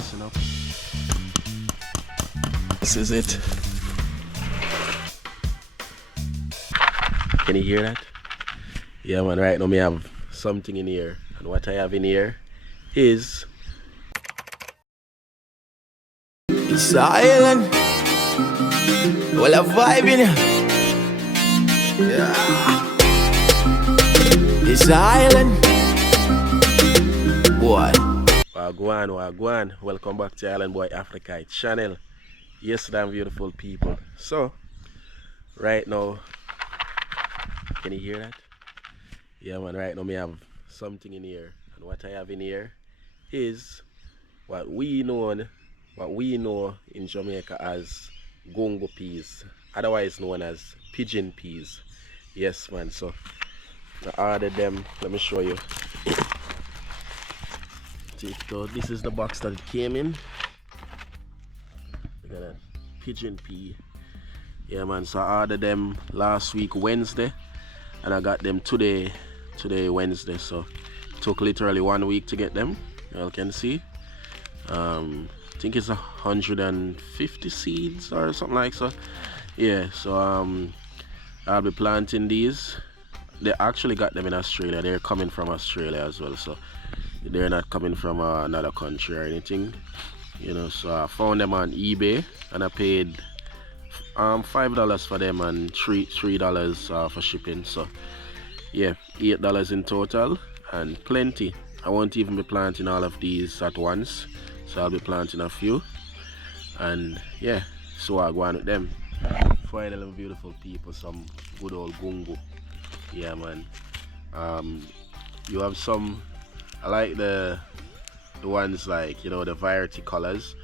busting up. This is it. Can you hear that? Yeah man, right now me have something in here, and what I have in here is it's an island. Well, a vibe in it. Yeah. It's an island. Boy. Wagwan. Welcome back to Island Boy Africa channel. Yes, damn beautiful people. So, right now, can you hear that? Yeah man, right now me have something in here, and what I have in here is what we know in Jamaica as gongo peas, otherwise known as pigeon peas. Yes man, so I ordered them. Let me show you. So this is the box that it came in. Look at that, pigeon pea. Yeah man, so I ordered them last week Wednesday, and I got them today Wednesday. So it took literally 1 week to get them. You can see. I think it's 150 seeds or something like so. Yeah, so I'll be planting these. They actually got them in Australia. They're coming from Australia as well, so they're not coming from another country or anything, you know. So I found them on eBay, and I paid $5 for them and $3 for shipping. So yeah, $8 in total, and plenty. I won't even be planting all of these at once, so I'll be planting a few, and yeah, so I'll go on with them. Finally, beautiful people, some good old gungo. Yeah man, you have some, I like the ones like, you know, the variety colors,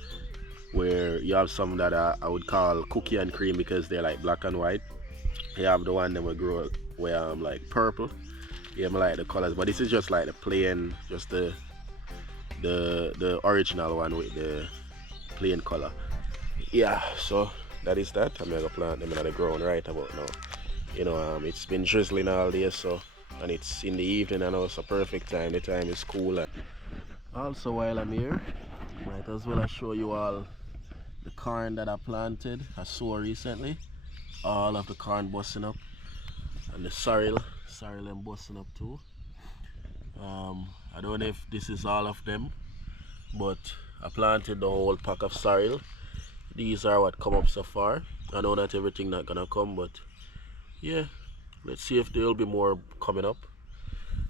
where you have some that I would call cookie and cream because they're like black and white. You have the one that will grow where I'm like purple. Yeah, I like the colors, but this is just like the plain, just the original one with the plain color. Yeah, so that is that. I'm gonna plant them in the ground right about now. You know, it's been drizzling all day, so, and it's in the evening. I know it's a perfect time. The time is cool. Also, while I'm here, might as well show you all the corn that I planted. I sowed recently. All of the corn busting up, and the sorrel I'm busting up too. I don't know if this is all of them, but I planted the whole pack of sorrel. These are what come up so far. I know not everything not gonna come, but yeah, let's see if there'll be more coming up.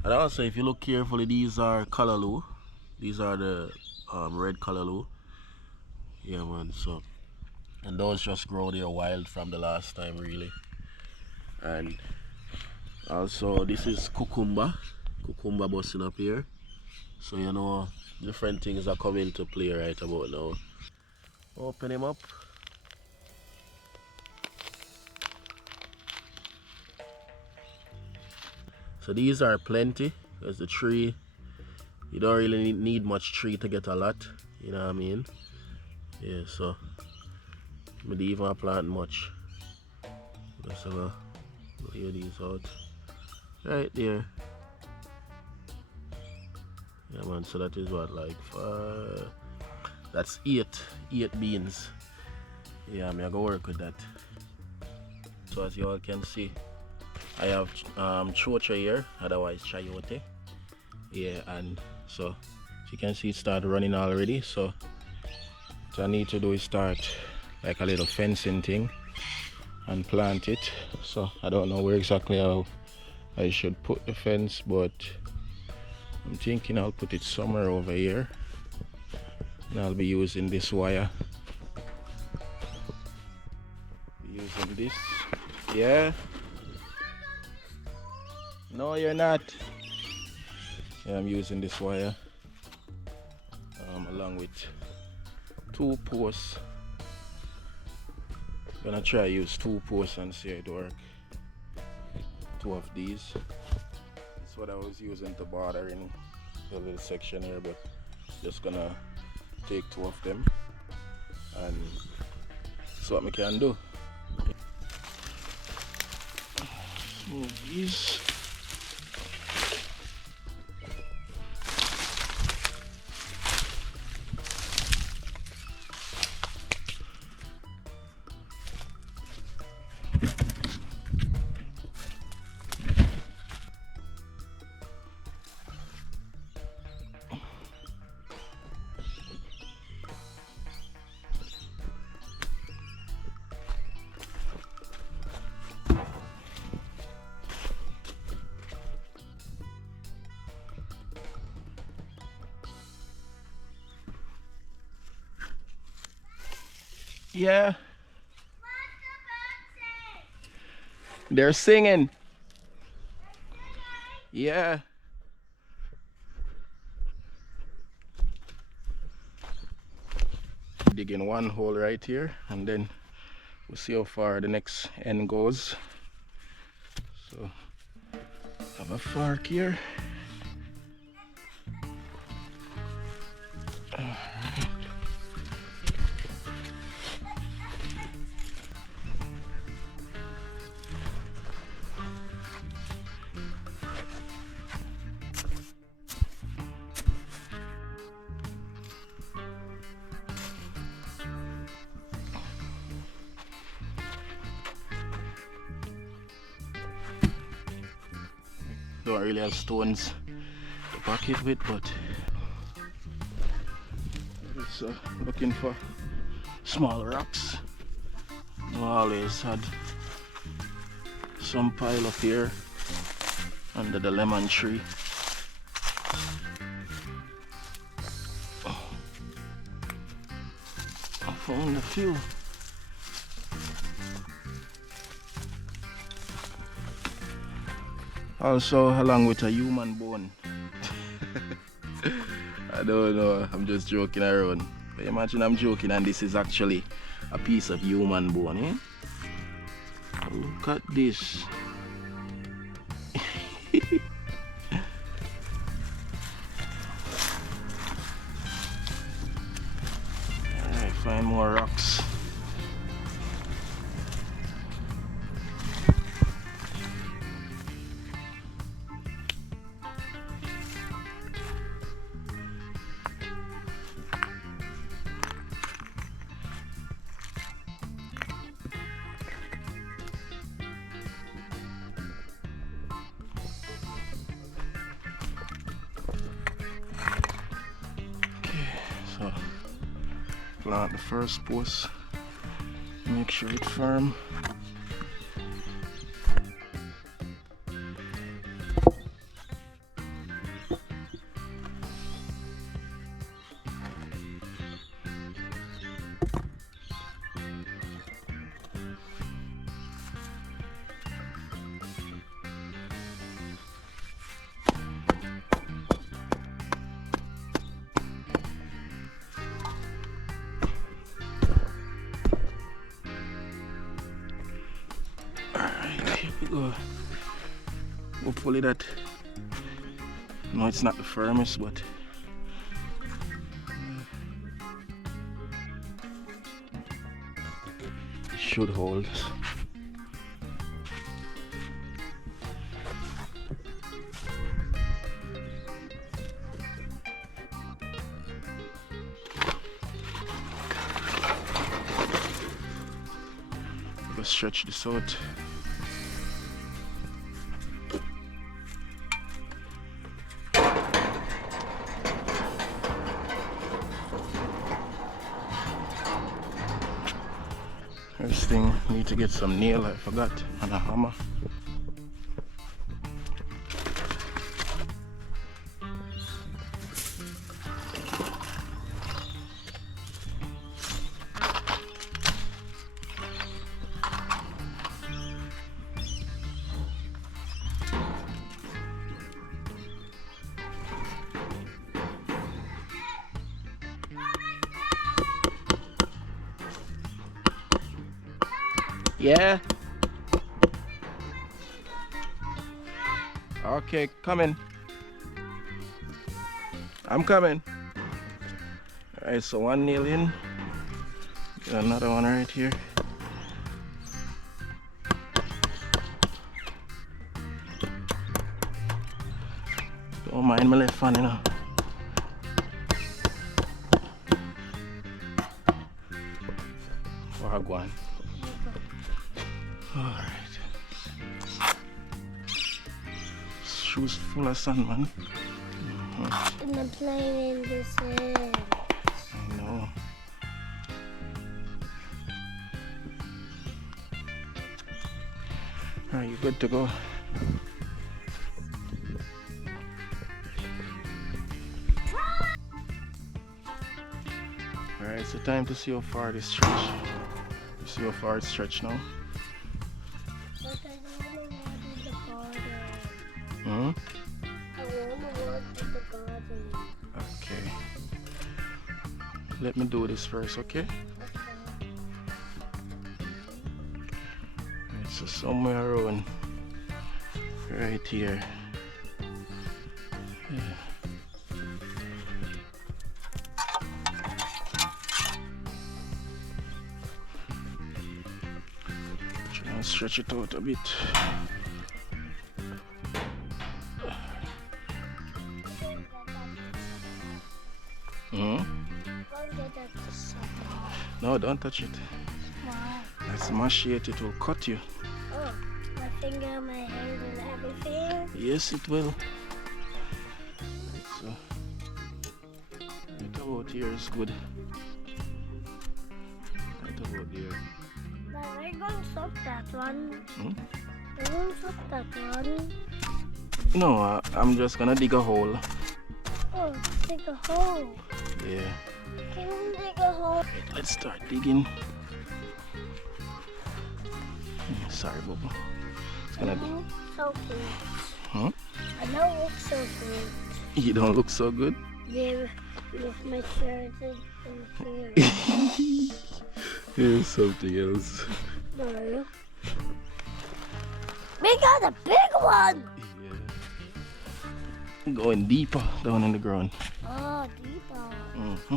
And also, if you look carefully, these are callaloo. These are the red callaloo. Yeah man, so, and those just grow there wild from the last time really. And also this is cucumber busting up here. So you know, different things are coming to play right about now. Open him up. So these are plenty. There's the tree. You don't really need much tree to get a lot, you know what I mean? Yeah, so I don't even plant much. Let's go lay these out right there. Yeah man, so that is what, like that's eight beans. Yeah, I'm gonna work with that. So as you all can see, I have Chayote here, otherwise Chayote. Yeah, and so you can see it started running already. So what I need to do is start like a little fencing thing and plant it. So I don't know where exactly how I should put the fence, but I'm thinking I'll put it somewhere over here, and I'll be using this wire. Using this. Yeah. No, you're not. Yeah, I'm using this wire along with 2 posts. I'm gonna try use 2 posts and see it work. 2 of these. That's what I was using to border in the little section here, but just gonna take 2 of them, and that's what we can do. Move these. Yeah. They're singing. Yeah. Digging one hole right here, and then we'll see how far the next end goes. So have a fork here. Don't really have stones to pack it with, but it's looking for small rocks. I always had some pile up here under the lemon tree. I found a few. Also along with a human bone. I don't know, I'm just joking around. But imagine I'm joking and this is actually a piece of human bone, eh? Look at this. Alright, find more rocks. So plant the first post, make sure it's firm. Hopefully that, no, it's not the firmest, but it should hold. Let's stretch this out. First thing, need to get some nail, I forgot, and a hammer. Yeah. Okay, coming. I'm coming. Alright, so one nail in. Got another one right here. Don't mind my left hand, you know. Wagwan. Alright. Shoes full of sand, man. I'm playing in the sand. I know. Alright, you good to go? Alright, so time to see how far this stretch. You see how far it's stretched now? But I don't want to water the garden. Hmm? I want to water the garden. Okay. Let me do this first, okay? Okay. Right, so somewhere around right here. Yeah. Try and stretch it out a bit. Hmm? Don't get that cassava. No, don't touch it. Why? That's machete, it will cut you. Oh, my finger, my hand, and everything. Yes, it will. So, right about here is good. Right about there. But we're going to stop that one. Hmm? We're going to stop that one. No, I'm just gonna dig a hole. Oh, dig a hole. Yeah. Can you dig a hole? Right, let's start digging. Sorry, Bubba. It's gonna be. So good. Huh? I know it looks so good. You don't look so good. Yeah, with my shirt and here. Here's something else. No. We got a big one! Yeah. Going deeper down in the ground. Oh, deeper. Mm-hmm.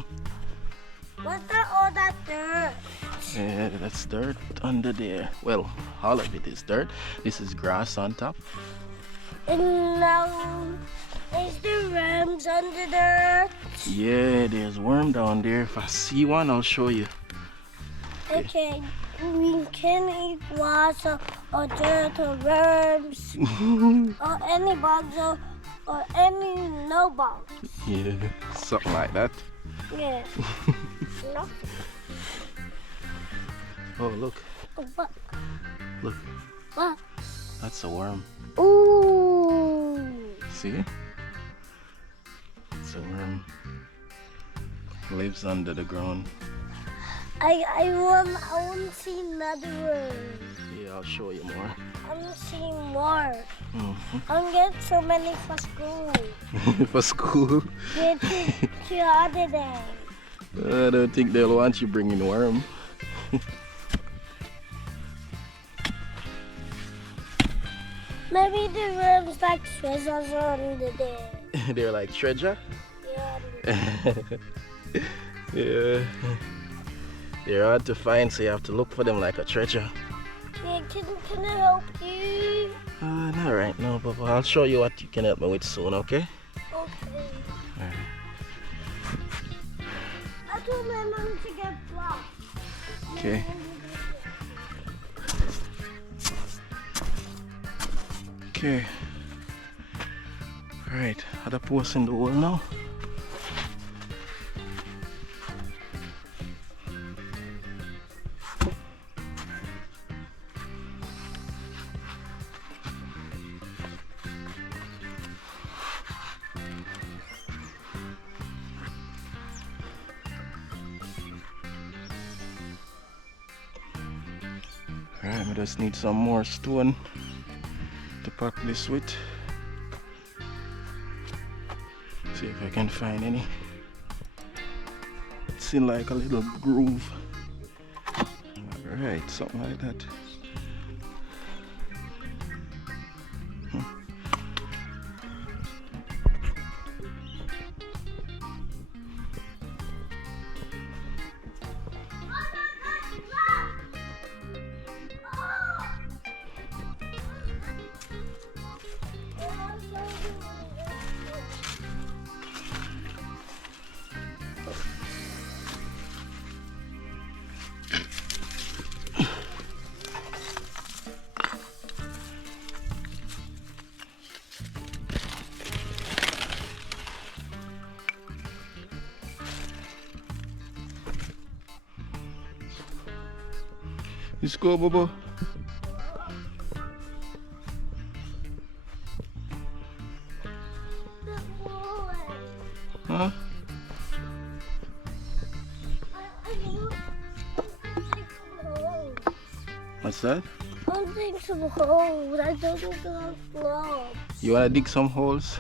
What's that all that dirt? Yeah, that's dirt under there. Well, all of it is dirt. This is grass on top. And now, is the worms under there? Yeah, there's worm down there. If I see one, I'll show you. Okay, we can eat water or dirt or worms or any bugs or any no bugs. Yeah, something like that. Yeah. No. Oh, look. Oh, what? Look. What? That's a worm. Ooh. See? It's a worm. Lives under the ground. I want to see another worm. Yeah, I'll show you more. I want to see more. Mm-hmm. I'm getting so many for school. For school? Yeah, to other day. I don't think they'll want you bringing worm. Maybe the worms like treasures on the day. They're like treasure? Yeah. Yeah. They're hard to find, so you have to look for them like a treasure. Yeah, can I help you? Not right now, but I'll show you what you can help me with soon, okay? Okay. Alright. I told my mom to get blocks. Okay. Okay. Right, other post in the hole now. Alright, we just need some more stone to pack this with. See if I can find any. It's in like a little groove. Alright, something like that. Let's go, Bobo. Huh? What's that? I'm digging some holes. I don't have gloves. You wanna dig some holes?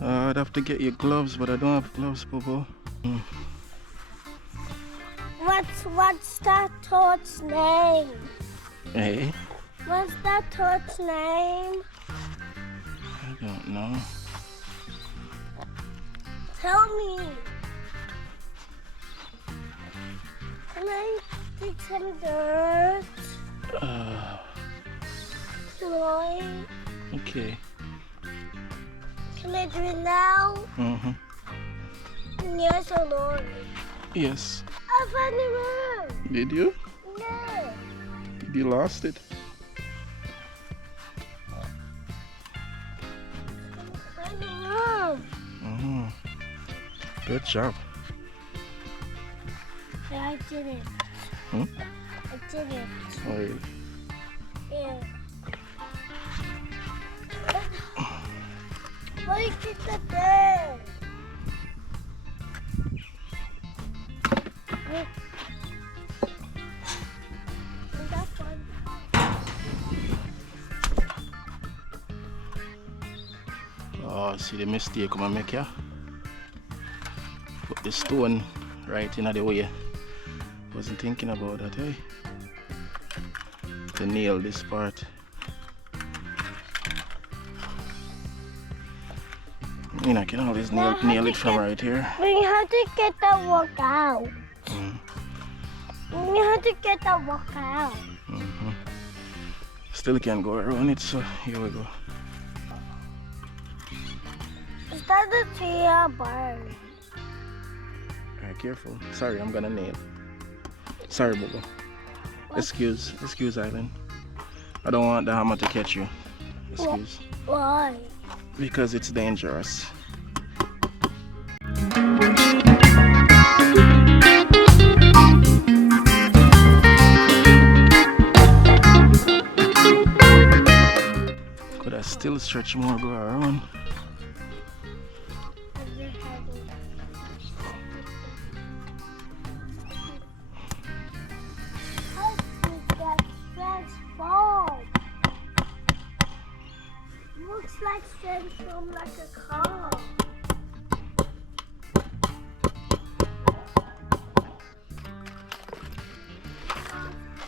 Yeah. I'd have to get your gloves, but I don't have gloves, Bobo. What's that torch's name? Hey? What's that torch's name? I don't know. Tell me. Can I dig some dirt? Roy? Okay. Can I do it now? Yes or no? Yes. I found the room. Did you? Yeah. You lost it. I found the room. Good job. Yeah, I did it. I did it. Oh, really? Yeah. Why you get the bed? Is that fun? Oh, see the mistake I make here? Put the stone right in the way. Wasn't thinking about that, eh? To nail this part. You know, I can always nail it from right here. We have to get the work out. We have to get the work out. Still can't go around it, so here we go. Is that the tree or bird? Alright, careful. Sorry, I'm gonna nail. Sorry, Bobo. Excuse, Island. I don't want the hammer to catch you. Excuse. Why? Because it's dangerous. Could I still stretch more, go around? How did that transform? Looks like transform like a car.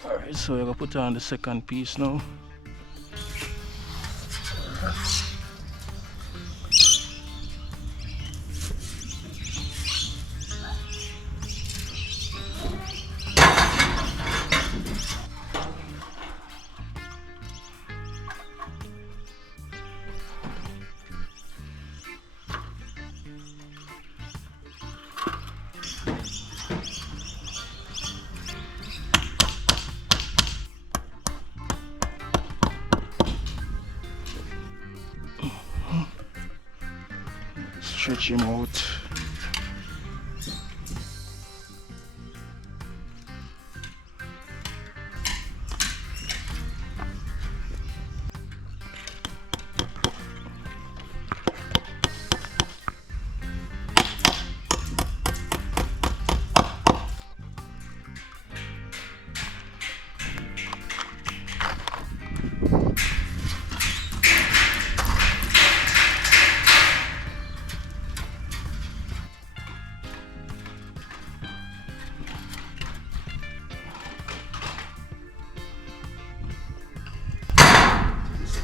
Alright, so we're gonna put on the second piece now. Stretch him out.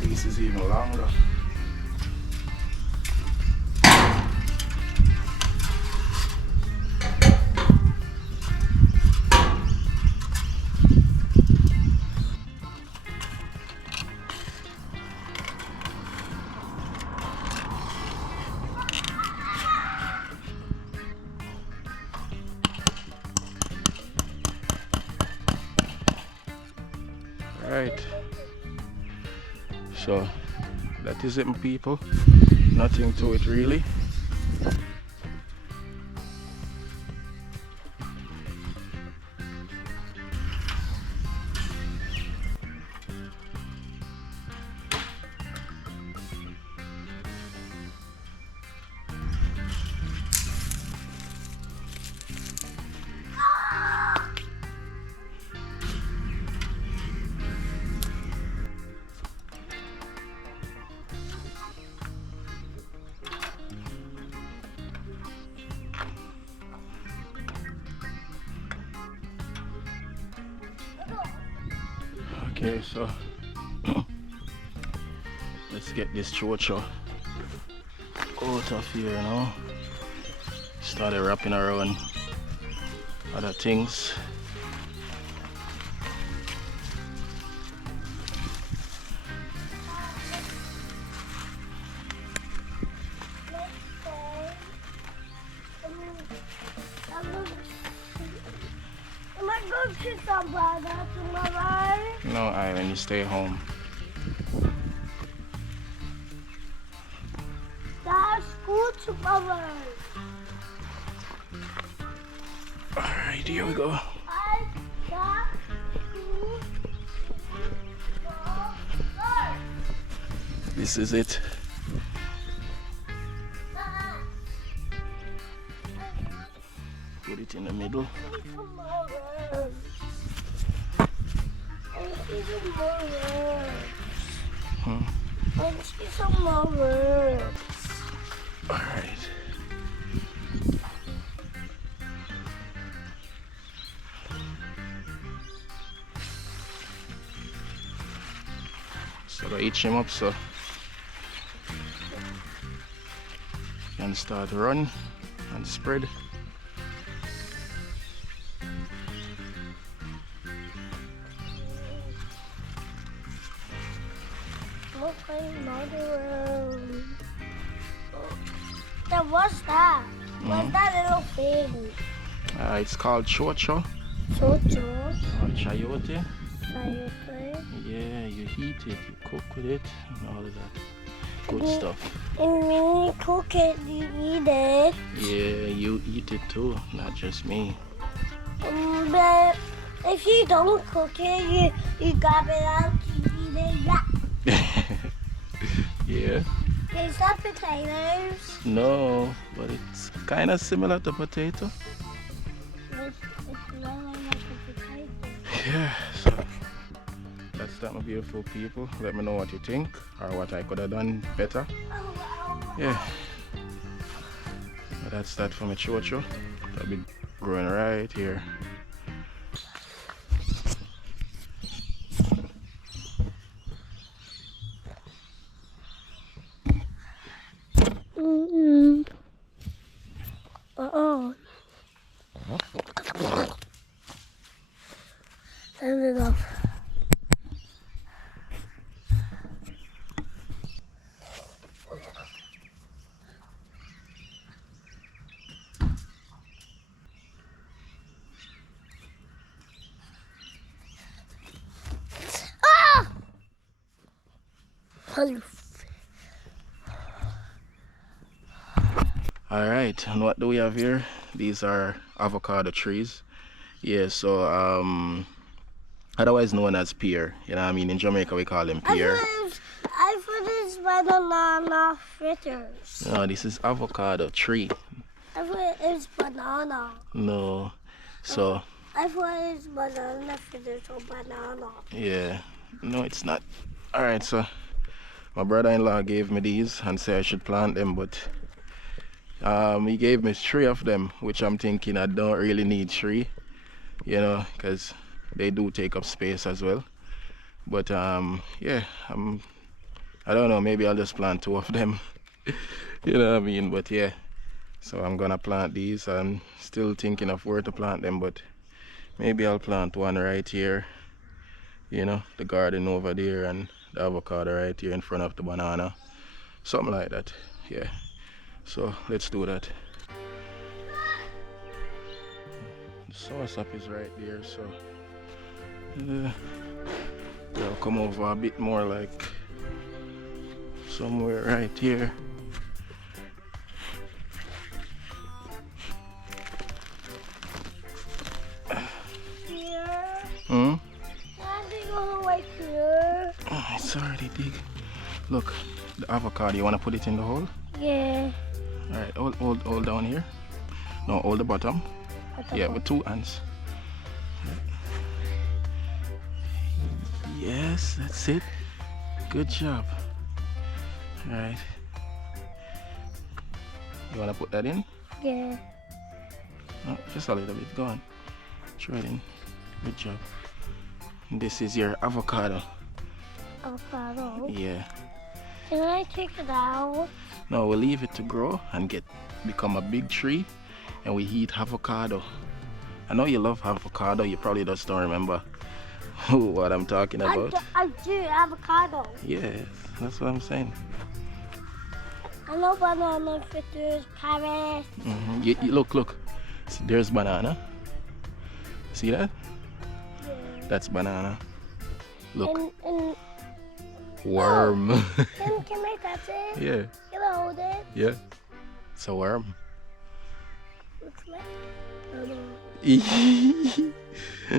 This is even longer. Right. So that is it, my people. Nothing to it really. Okay, so let's get this chocho out of here now. Started wrapping around other things. Am I going to somebody tomorrow? No, Ivan, you stay home. That's school tomorrow. Alright, here we go. I got school tomorrow. This is it. Put it in the middle. Tomorrow. I see some more words. I see some more words. Alright. So I itch him up so you can start to run and spread. Look at another road. Now what's that? What's that little thing? It's called chocho Chocho. or chayote. Chayote. Yeah, you heat it, you cook with it, and all of that good stuff. And when you cook it, you eat it. Yeah, you eat it too, not just me. But if you don't cook it, you grab it out, you eat it. Yeah. Yeah. Is that potatoes? No, but it's kind of similar to potato. It's really like a potato. Yeah, so that's that, my beautiful people. Let me know what you think or what I could have done better. Yeah. But that's that for my chocho. That'll be growing right here. Uh-oh. Turn it off. Ah! Alright, and what do we have here? These are avocado trees. Yeah, so otherwise known as pear. You know what I mean? In Jamaica we call them pear. I thought it's banana fritters. No, this is avocado tree. I thought it's banana. No. So I thought it's banana fritters or banana. yeah. No, it's not. Alright, so my brother-in-law gave me these and said I should plant them, but he gave me 3 of them, which I'm thinking I don't really need 3, you know, because they do take up space as well. But yeah, I don't know, maybe I'll just plant 2 of them. You know what I mean? But yeah, so I'm gonna plant these. I'm still thinking of where to plant them, but maybe I'll plant one right here, you know, the garden over there, and the avocado right here in front of the banana, something like that. Yeah, so let's do that. The soursop is right there, so I'll come over a bit more, like somewhere right here. Here. Hmm? I think all the way here. Oh, it's already big. Look, the avocado, you want to put it in the hole? Yeah. Alright, hold down here. No, hold the bottom. Yeah, with 2 hands. Yes, that's it. Good job. Alright. You want to put that in? Yeah. No, just a little bit. Go on. Throw it in. Good job. This is your avocado. Avocado. Yeah. Can I take it out? No, we'll leave it to grow and become a big tree, and we eat avocado. I know you love avocado. You probably just don't remember what I'm talking about. I do avocado. Yes, that's what I'm saying. I know banana fritters, carrots. Look. See, there's banana. See that? Yeah. That's banana. Look. And Worm. can I touch it? Yeah. Can I hold it? Yeah. It's a worm. Looks like. Oh, no. Yeah. You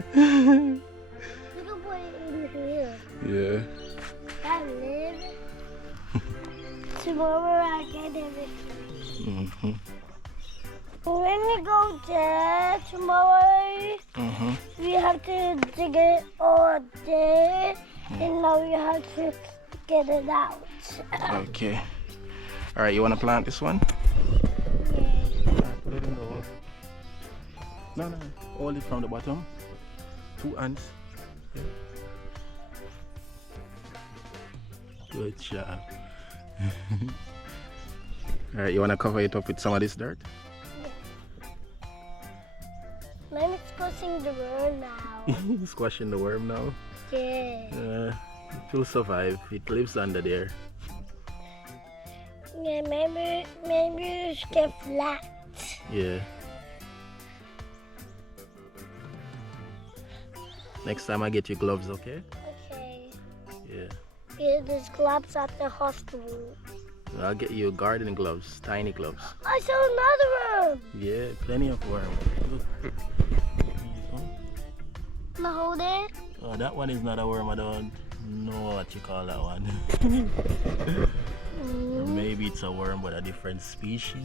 can put it in here. I live. Tomorrow I get everything. When we go there tomorrow, we have to dig it all day, and now we have to get it out. Okay. All right, you want to plant this one? Yeah. Put it in the hole. No. Hold it from the bottom. 2 ants. Yeah. Good job. All right, you want to cover it up with some of this dirt? Maybe squashing the worm now. Squashing the worm now. Yeah. It will survive. It lives under there. Yeah, maybe it should get flat. Yeah. Next time I get you gloves, okay? Okay. Yeah. Yeah, there's gloves at the hospital. I'll get you garden gloves, tiny gloves. I saw another worm. Yeah, plenty of worms. Look. Can I hold it? Oh, that one is not a worm. I don't know what you call that one. Or maybe it's a worm but a different species.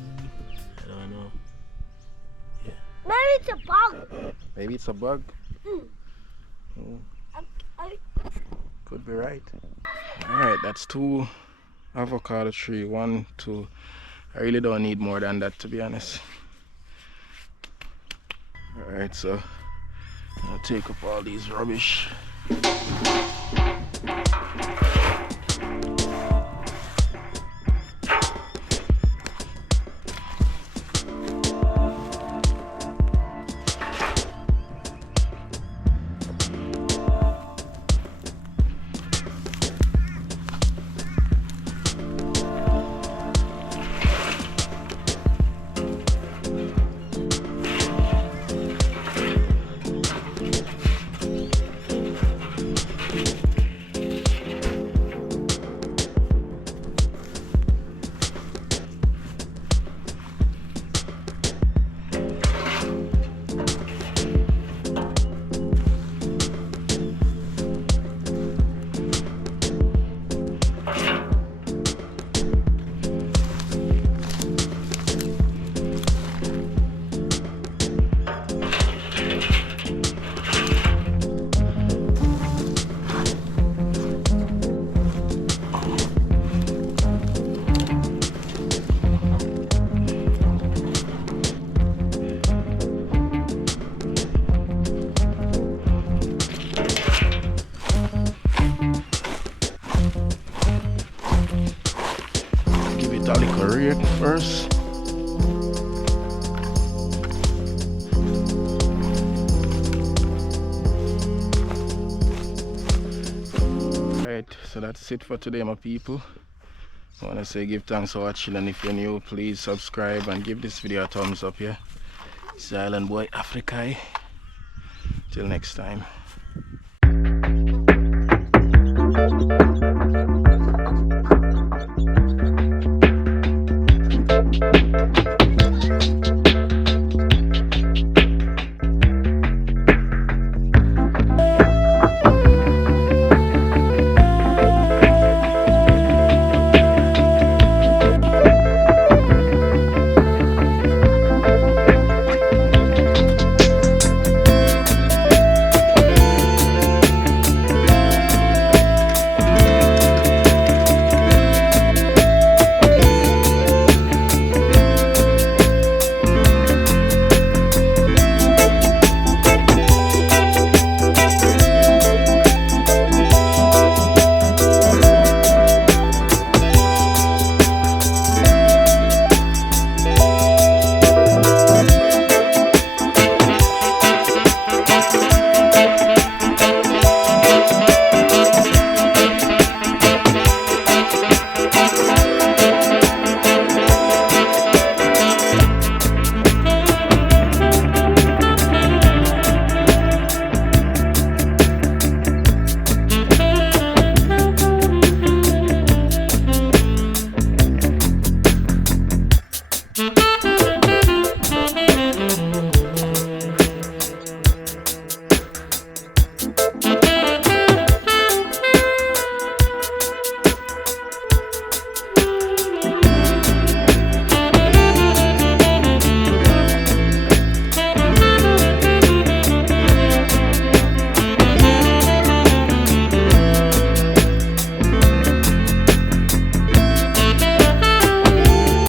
I don't know. Yeah. Maybe it's a bug. Maybe it's a bug. I Could be right. Alright, that's 2 avocado tree. 1, 2. I really don't need more than that, to be honest. Alright, so I'll take up all these rubbish. First. Alright, so that's it for today, my people. I want to say give thanks for watching, and if you're new, please subscribe and give this video a thumbs up. Yeah, it's the Island Boy Africa. Till next time.